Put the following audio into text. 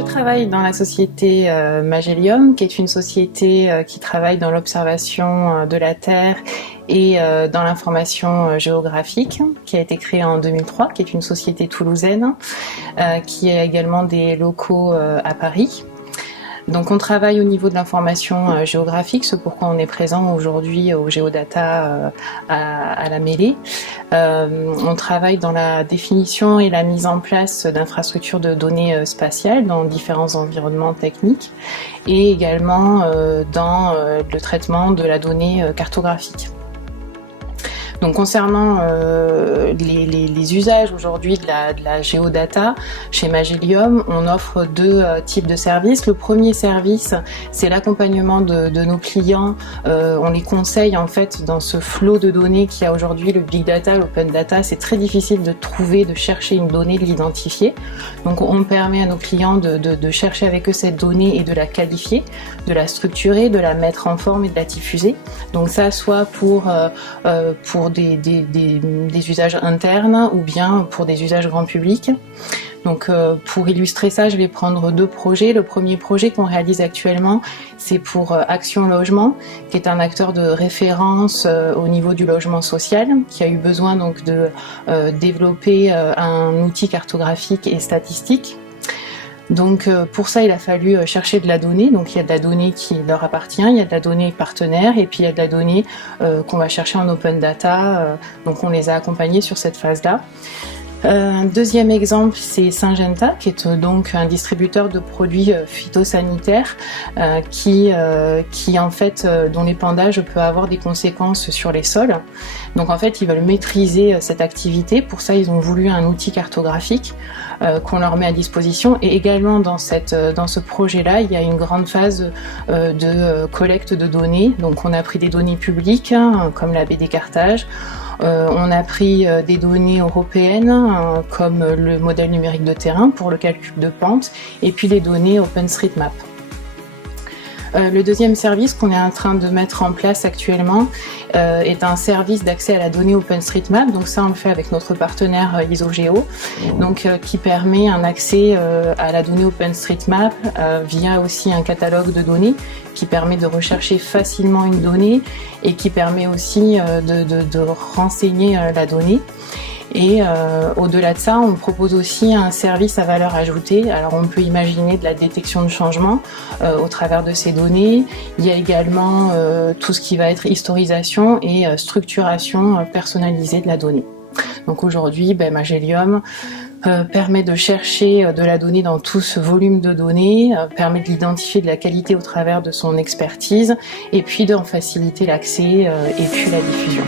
Je travaille dans la société Magellium, qui est une société qui travaille dans l'observation de la Terre et dans l'information géographique, qui a été créée en 2003, qui est une société toulousaine, qui a également des locaux à Paris. Donc on travaille au niveau de l'information géographique, c'est pourquoi on est présent aujourd'hui au Géodata à la Mêlée. On travaille dans la définition et la mise en place d'infrastructures de données spatiales dans différents environnements techniques et également dans le traitement de la donnée cartographique. Donc concernant les usages aujourd'hui de la géodata, chez Magellium, on offre deux types de services. Le premier service, c'est l'accompagnement de nos clients. On les conseille en fait dans ce flot de données qu'il y a aujourd'hui, le big data, l'open data. C'est très difficile de trouver, de chercher une donnée, de l'identifier. Donc on permet à nos clients de chercher avec eux cette donnée et de la qualifier, de la structurer, de la mettre en forme et de la diffuser. Donc ça, soit pour des usages internes ou bien pour des usages grand public. Donc pour illustrer ça, je vais prendre deux projets. Le premier projet qu'on réalise actuellement, c'est pour Action Logement, qui est un acteur de référence au niveau du logement social, qui a eu besoin donc de développer un outil cartographique et statistique. Donc pour ça, il a fallu chercher de la donnée. Donc il y a de la donnée qui leur appartient, il y a de la donnée partenaire et puis il y a de la donnée qu'on va chercher en open data. Donc on les a accompagnés sur cette phase-là. Un deuxième exemple, c'est Syngenta, qui est donc un distributeur de produits phytosanitaires qui en fait, dont l'épandage peut avoir des conséquences sur les sols. Donc en fait, ils veulent maîtriser cette activité. Pour ça, ils ont voulu un outil cartographique qu'on leur met à disposition. Et également dans ce projet-là, il y a une grande phase de collecte de données. Donc on a pris des données publiques, comme la baie des Carthages. On a pris des données européennes comme le modèle numérique de terrain pour le calcul de pente et puis des données OpenStreetMap. Le deuxième service qu'on est en train de mettre en place actuellement est un service d'accès à la donnée OpenStreetMap. Donc ça, on le fait avec notre partenaire Isogeo, donc qui permet un accès à la donnée OpenStreetMap via aussi un catalogue de données qui permet de rechercher facilement une donnée et qui permet aussi de renseigner la donnée. Et au-delà de ça, on propose aussi un service à valeur ajoutée. Alors on peut imaginer de la détection de changements au travers de ces données. Il y a également tout ce qui va être historisation et structuration personnalisée de la donnée. Donc aujourd'hui, Magellium permet de chercher de la donnée dans tout ce volume de données, permet de l'identifier de la qualité au travers de son expertise et puis d'en faciliter l'accès et puis la diffusion.